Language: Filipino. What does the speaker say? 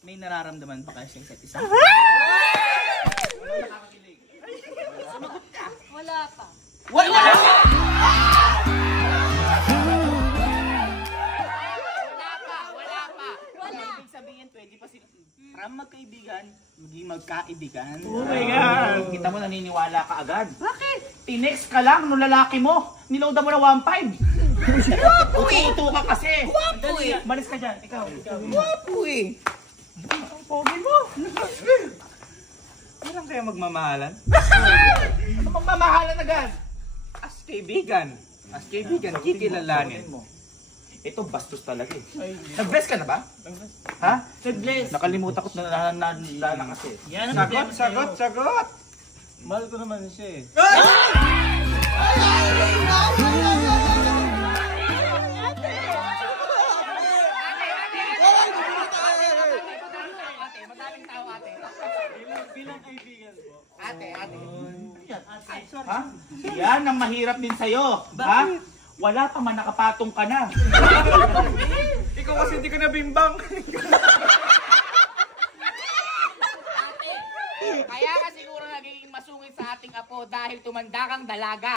May nararamdaman ba kayo sa isa't isa? Sumagot ka. Wala pa. Wala! Wala pa. Ibig sabihin, pwede pa sila. From magkaibigan, maging magkaibigan. Oh my God! Kita mo, naniniwala ka agad. Bakit? Tinext ka lang nung lalaki mo. Niloadan mo na 1.5. Uto ka kasi. Guwapo eh. Malis ka dyan. Ikaw. Guwapo eh. Ang pogi mo. Kailan kaya magmamahalan? Ano magmamahalan agad? As kaibigan. As kaibigan, kikilalanin. Ito bastos talaga eh. Nag-bless ka na ba? Ha? Nag-bless. Nakalimutan ko na kasi. Yan ang Sagot, sagot, sagot! Mahal ko naman siya eh. Madaming tao ate. Bilang kaibigan po. Ate. Ha? Yan ang mahirap din sa'yo. Ha? Wala pa man nakapatong ka na. Ikaw kasi hindi ka nabimbang. Kaya ka siguro naging masungit sa ating apo dahil tumanda kang dalaga.